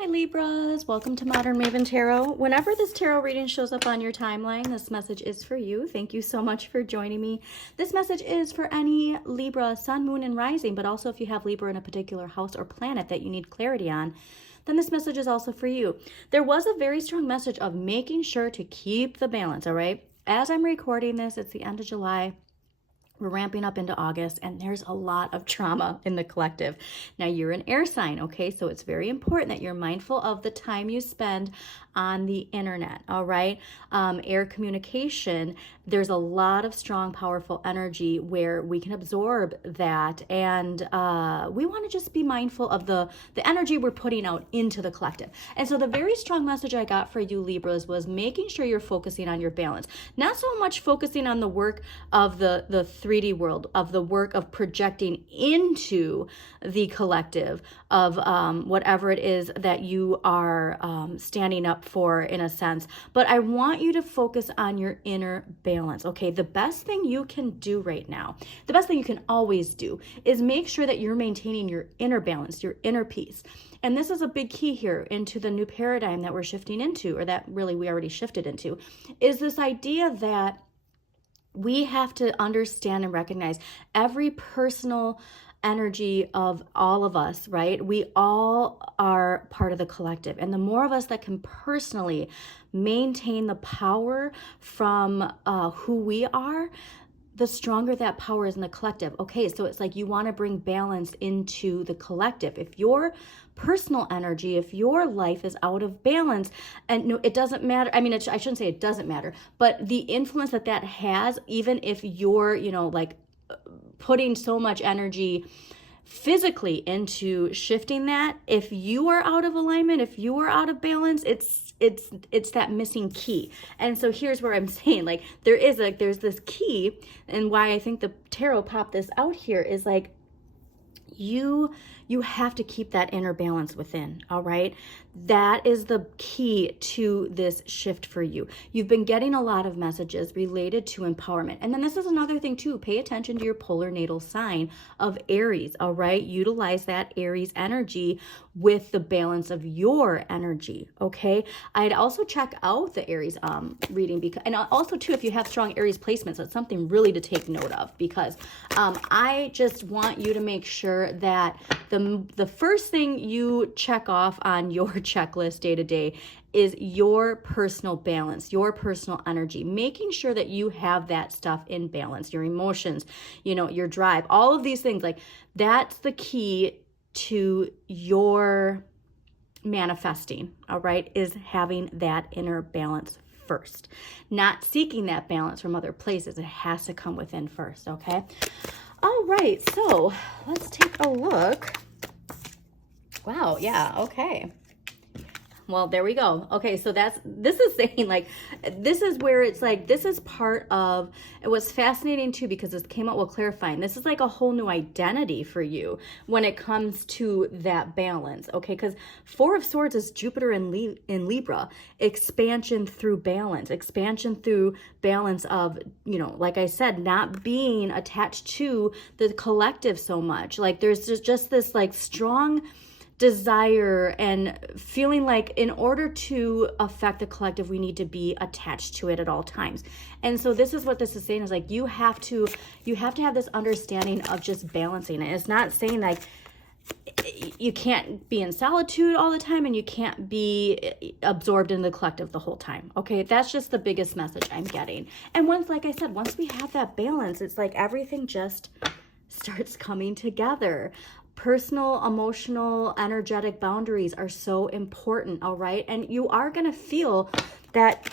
Hi Libras, welcome to Modern Maven Tarot. Whenever this tarot reading shows up on your timeline, this message is for you. Thank you so much for joining me. This message is for any Libra, Sun, Moon, and Rising, but also if you have Libra in a particular house or planet that you need clarity on, then this message is also for you. There was a very strong message of making sure to keep the balance, all right? As I'm recording this, it's the end of July. We're ramping up into August, and there's a lot of trauma in the collective. Now, you're an air sign, okay? So it's very important that you're mindful of the time you spend on the internet, all right? Air communication, there's a lot of strong, powerful energy where we can absorb that, and we want to just be mindful of the energy we're putting out into the collective. And so the very strong message I got for you, Libras, was making sure you're focusing on your balance. Not so much focusing on the work of the 3D world, of the work of projecting into the collective of whatever it is that you are standing up for, in a sense. But I want you to focus on your inner balance, okay? The best thing you can do right now, the best thing you can always do, is make sure that you're maintaining your inner balance, your inner peace. And this is a big key here into the new paradigm that we're shifting into, or that really we already shifted into, is this idea that we have to understand and recognize every personal energy of all of us, right? We all are part of the collective. And the more of us that can personally maintain the power from who we are, the stronger that power is in the collective. Okay, so it's like you want to bring balance into the collective. If your personal energy, if your life is out of balance, and no, it doesn't matter. I mean, I shouldn't say it doesn't matter, but the influence that that has, even if you're, like putting so much energy physically into shifting that, if you are out of alignment, if you are out of balance, it's that missing key. And so here's where I'm saying, like, there's this key, and why I think the tarot popped this out here is like, you have to keep that inner balance within, all right? That is the key to this shift for you. You've been getting a lot of messages related to empowerment. And then this is another thing too, pay attention to your polar natal sign of Aries, all right? Utilize that Aries energy with the balance of your energy, okay? I'd also check out the Aries reading, because, and also too, if you have strong Aries placements, that's something really to take note of, because I just want you to make sure that the first thing you check off on your checklist day to day is your personal balance, your personal energy, making sure that you have that stuff in balance, your emotions, your drive, all of these things. Like, that's the key to your manifesting, all right, is having that inner balance first, not seeking that balance from other places. It has to come within first, okay? All right, so let's take a look. Wow, yeah, okay. Well, there we go. Okay, so this is saying, like, this is where it's like, this is part of, it was fascinating too, because this came out while clarifying. This is like a whole new identity for you when it comes to that balance, okay? Because Four of Swords is Jupiter in Libra, expansion through balance of, like I said, not being attached to the collective so much. Like, there's just this like strong desire and feeling like in order to affect the collective, we need to be attached to it at all times. And so this is what this is saying, is like, you have to have this understanding of just balancing it. It's not saying like you can't be in solitude all the time and you can't be absorbed in the collective the whole time. Okay, that's just the biggest message I'm getting. And once, like I said, once we have that balance, it's like everything just starts coming together. Personal, emotional, energetic boundaries are so important, all right? And you are going to feel that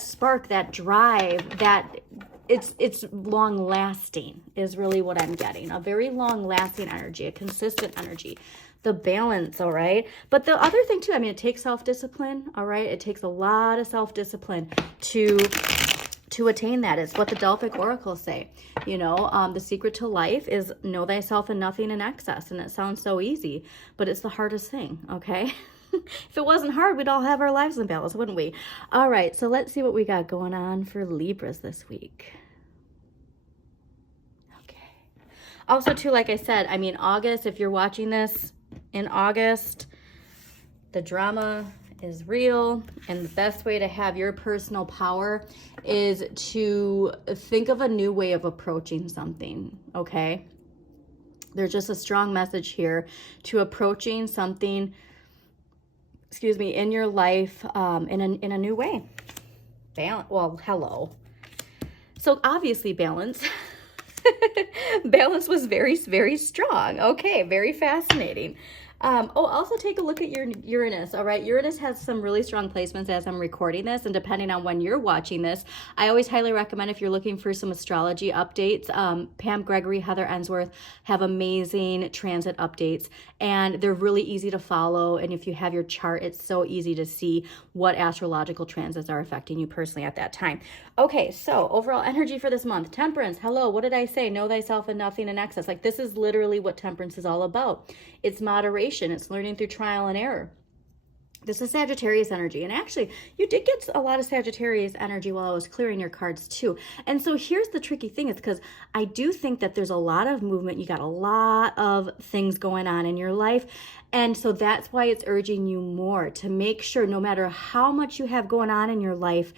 spark, that drive, that it's long lasting is really what I'm getting. A very long lasting energy, a consistent energy, the balance, all right? But the other thing too, I mean, it takes self-discipline, all right? It takes a lot of self-discipline to attain that. It's what the Delphic oracles say. The secret to life is know thyself and nothing in excess. And it sounds so easy, but it's the hardest thing, okay? If it wasn't hard, we'd all have our lives in balance, wouldn't we? All right, so let's see what we got going on for Libras this week. Okay. Also, too, like I said, I mean, August, if you're watching this in August, The drama is real, and the best way to have your personal power is to think of a new way of approaching something, okay? There's just a strong message here to approaching something, excuse me, in your life in a new way. Balance, well, hello. So obviously balance. Balance was very, very strong. Okay, very fascinating. Also take a look at your Uranus. All right, Uranus has some really strong placements as I'm recording this, and depending on when you're watching this, I always highly recommend, if you're looking for some astrology updates, Pam Gregory, Heather Ensworth have amazing transit updates, and they're really easy to follow. And if you have your chart, it's so easy to see what astrological transits are affecting you personally at that time. Okay, so overall energy for this month. Temperance, hello, what did I say? Know thyself and nothing in excess. Like, this is literally what temperance is all about. It's moderation. It's learning through trial and error. This is Sagittarius energy. And actually, you did get a lot of Sagittarius energy while I was clearing your cards too. And so here's the tricky thing, is because I do think that there's a lot of movement. You got a lot of things going on in your life. And so that's why it's urging you more to make sure, no matter how much you have going on in your life,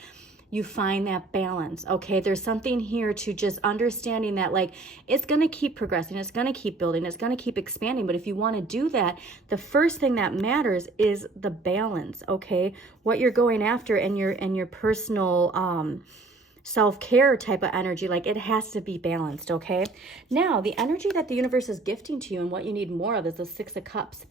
you find that balance, okay? There's something here to just understanding that, like, it's going to keep progressing, it's going to keep building, it's going to keep expanding. But if you want to do that, the first thing that matters is the balance, okay? What you're going after and your personal self-care type of energy, like, it has to be balanced, okay? Now, the energy that the universe is gifting to you and what you need more of is the Six of Cups.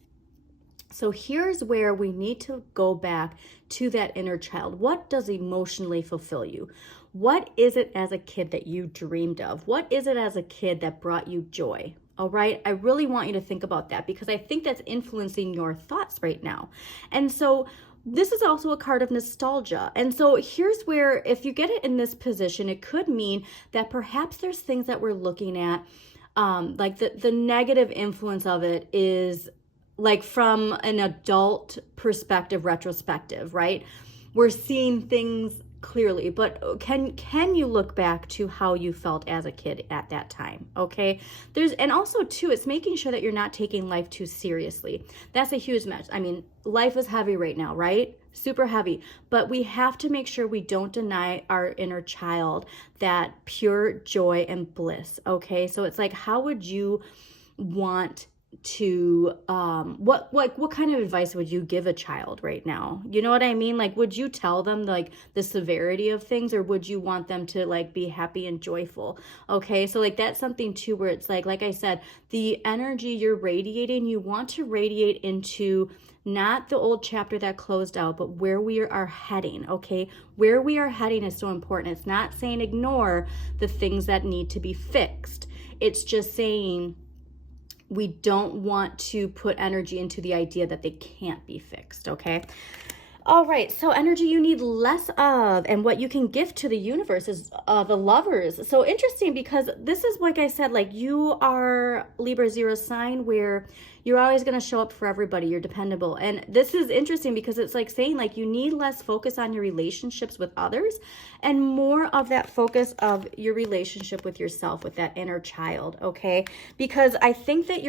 So here's where we need to go back to that inner child. What does emotionally fulfill you? What is it as a kid that you dreamed of? What is it as a kid that brought you joy? All right, I really want you to think about that, because I think that's influencing your thoughts right now. And so this is also a card of nostalgia. And so here's where, if you get it in this position, it could mean that perhaps there's things that we're looking at, like the negative influence of it is like from an adult perspective, retrospective, right? We're seeing things clearly, but can you look back to how you felt as a kid at that time? Okay. And also too, it's making sure that you're not taking life too seriously. That's a huge mess. I mean, life is heavy right now, right? Super heavy, but we have to make sure we don't deny our inner child that pure joy and bliss. Okay. So it's like, how would you want to what kind of advice would you give a child right now? You know what I mean? Like, would you tell them like the severity of things, or would you want them to like be happy and joyful? Okay, so like that's something too, where it's like I said, the energy you're radiating, you want to radiate into not the old chapter that closed out, but where we are heading. Okay, where we are heading is so important. It's not saying ignore the things that need to be fixed. It's just saying we don't want to put energy into the idea that they can't be fixed, okay? All right, so energy you need less of, and what you can gift to the universe is the Lovers. So interesting, because this is, like I said, like, you are Libra 0 sign, where you're always going to show up for everybody. You're dependable. And this is interesting because it's like saying, like, you need less focus on your relationships with others and more of that focus of your relationship with yourself, with that inner child, okay? Because I think that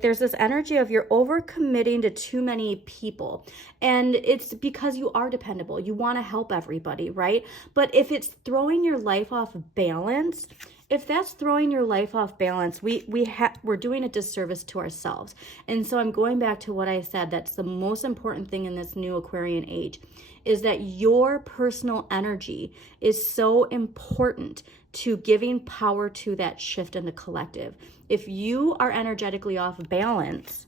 there's this energy of you're overcommitting to too many people. And it's because you are dependable. You want to help everybody, right? But if it's throwing your life off balance, if that's throwing your life off balance, we're doing a disservice to ourselves. And so I'm going back to what I said, that's the most important thing in this new Aquarian age, is that your personal energy is so important to giving power to that shift in the collective. If you are energetically off balance,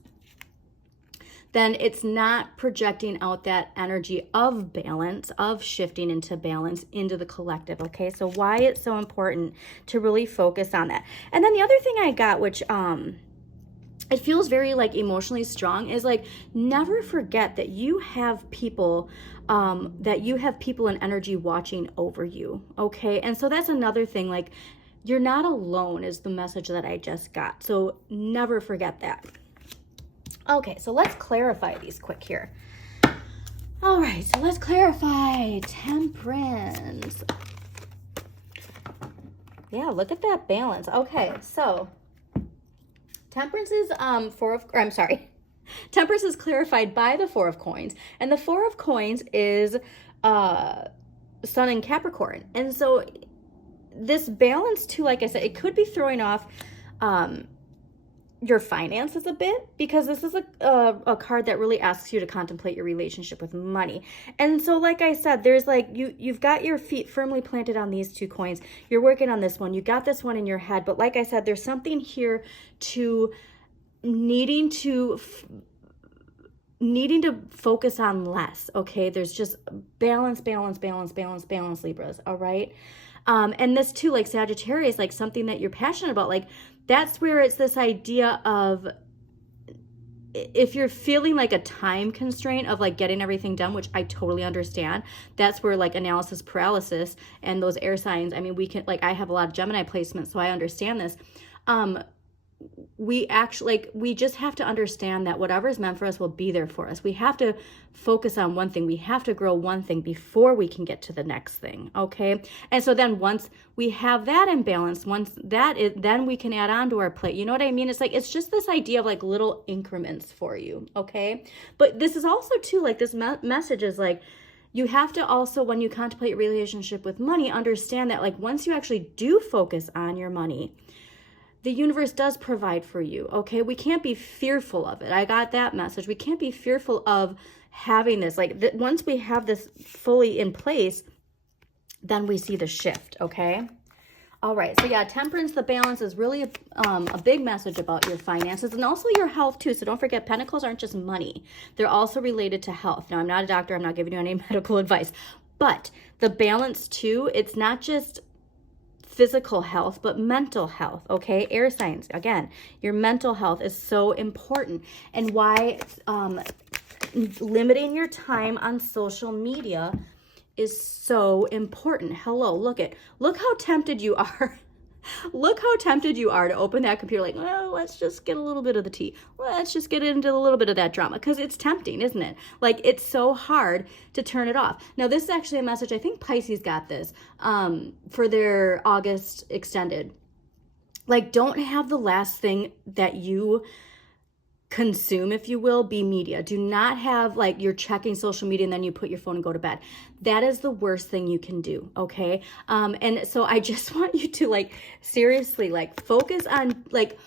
then it's not projecting out that energy of balance, of shifting into balance, into the collective, okay? So why it's so important to really focus on that. And then the other thing I got, which it feels very like emotionally strong, is like, never forget that you have people and energy watching over you, okay? And so that's another thing, like, you're not alone is the message that I just got. So never forget that. Okay, so let's clarify these quick here. All right, so let's clarify Temperance. Yeah, look at that balance. Okay, so Temperance is Temperance is clarified by the Four of Coins, and the Four of Coins is Sun in Capricorn. And so this balance too, like I said, it could be throwing off your finances a bit, because this is a card that really asks you to contemplate your relationship with money. And so, like I said, there's like, you've got your feet firmly planted on these two coins. You're working on this one. You got this one in your head. But like I said, there's something here to needing to focus on less. Okay. There's just balance, Libras. All right. And this too, like Sagittarius, like something that you're passionate about, like that's where it's this idea of, if you're feeling like a time constraint of like getting everything done, which I totally understand, that's where like analysis paralysis and those air signs, I mean, we can, like, I have a lot of Gemini placements, so I understand this. We actually, like, we just have to understand that whatever is meant for us will be there for us. We have to focus on one thing. We have to grow one thing before we can get to the next thing. Okay. And so then once we have that in balance, once that is, then we can add on to our plate. You know what I mean? It's like, it's just this idea of like little increments for you. Okay. But this is also too, like this message is like, you have to also, when you contemplate your relationship with money, understand that like once you actually do focus on your money, the universe does provide for you, okay? We can't be fearful of it. I got that message. We can't be fearful of having this. Like, once we have this fully in place, then we see the shift, okay? All right, so yeah, temperance, the balance is really a big message about your finances and also your health too. So don't forget, pentacles aren't just money. They're also related to health. Now, I'm not a doctor. I'm not giving you any medical advice. But the balance too, it's not just physical health, but mental health, okay? Air signs, again, your mental health is so important. And why limiting your time on social media is so important. Hello, look how tempted you are. Look how tempted you are to open that computer like, well, let's just get a little bit of the tea. Let's just get into a little bit of that drama, because it's tempting, isn't it? Like, it's so hard to turn it off. Now, this is actually a message, I think Pisces got this for their August extended. Like, don't have the last thing that you consume, if you will, be media. Do not have like you're checking social media and then you put your phone and go to bed. That is the worst thing you can do, okay? And so I just want you to like seriously like focus on like,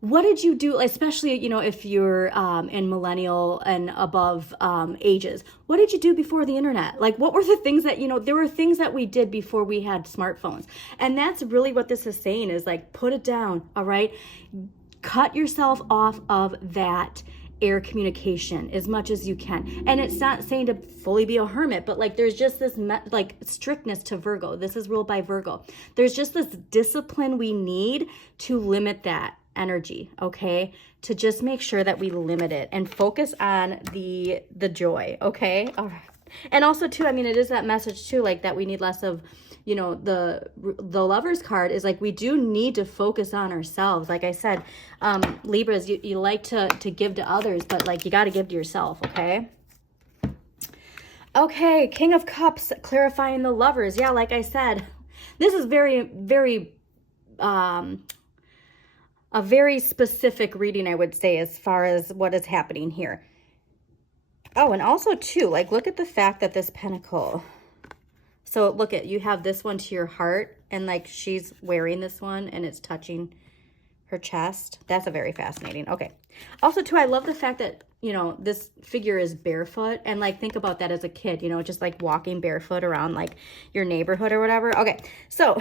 what did you do, especially, you know, if you're in millennial and above ages, what did you do before the internet? Like, what were the things that, you know, there were things that we did before we had smartphones. And that's really what this is saying, is like, put it down, all right? Cut yourself off of that air communication as much as you can. And it's not saying to fully be a hermit, but like there's just this like strictness to Virgo. This is ruled by Virgo. There's just this discipline we need to limit that energy, okay? To just make sure that we limit it and focus on the joy, okay? All right. And also too, I mean, it is that message too, like that we need less of, you know, the Lovers card is like, we do need to focus on ourselves. Like I said, Libras, you like to give to others, but like you got to give to yourself, okay? Okay, King of Cups, clarifying the Lovers. Yeah, like I said, this is very, very, a very specific reading, I would say, as far as what is happening here. Oh, and also too, like, look at the fact that this pentacle, so look at, you have this one to your heart, and like she's wearing this one and it's touching her chest. That's a very fascinating. Okay. Also too, I love the fact that, you know, this figure is barefoot, and like, think about that as a kid, you know, just like walking barefoot around like your neighborhood or whatever. Okay. So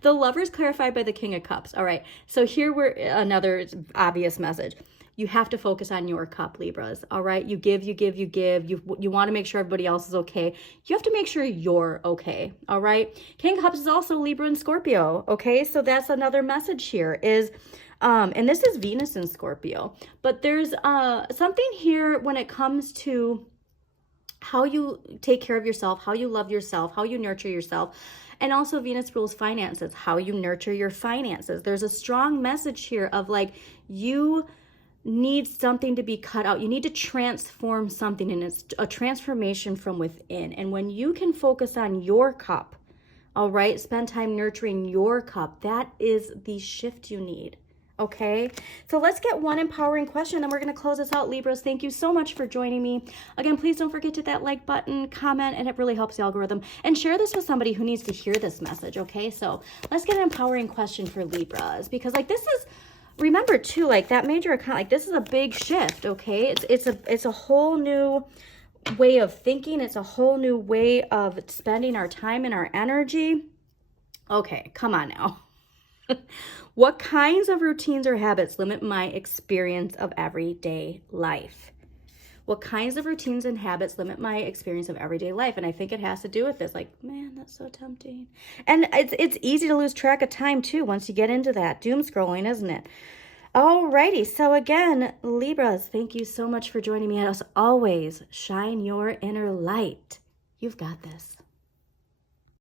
the Lovers clarified by the King of Cups. All right. So here we're another obvious message. You have to focus on your cup, Libras, all right? You give, you give, you give. You want to make sure everybody else is okay. You have to make sure you're okay, all right? King of Cups is also Libra and Scorpio, okay? So that's another message here is, and this is Venus in Scorpio, but there's something here when it comes to how you take care of yourself, how you love yourself, how you nurture yourself. And also Venus rules finances, how you nurture your finances. There's a strong message here of like, you need something to be cut out. You need to transform something, and it's a transformation from within. And when you can focus on your cup, all right, spend time nurturing your cup, that is the shift you need, Okay, so let's get one empowering question, then we're going to close this out, Libras. Thank you so much for joining me. Again, please don't forget to hit that like button, comment, and it really helps the algorithm. And share this with somebody who needs to hear this message, okay? So let's get an empowering question for Libras, because like this is, remember too, like that major account, like this is a big shift, okay? It's a whole new way of thinking. It's a whole new way of spending our time and our energy. Okay, come on now. What kinds of routines or habits limit my experience of everyday life? What kinds of routines and habits limit my experience of everyday life? And I think it has to do with this. Like, man, that's so tempting. And it's easy to lose track of time too once you get into that doom scrolling, isn't it? Alrighty, so again, Libras, thank you so much for joining me. As always, shine your inner light. You've got this.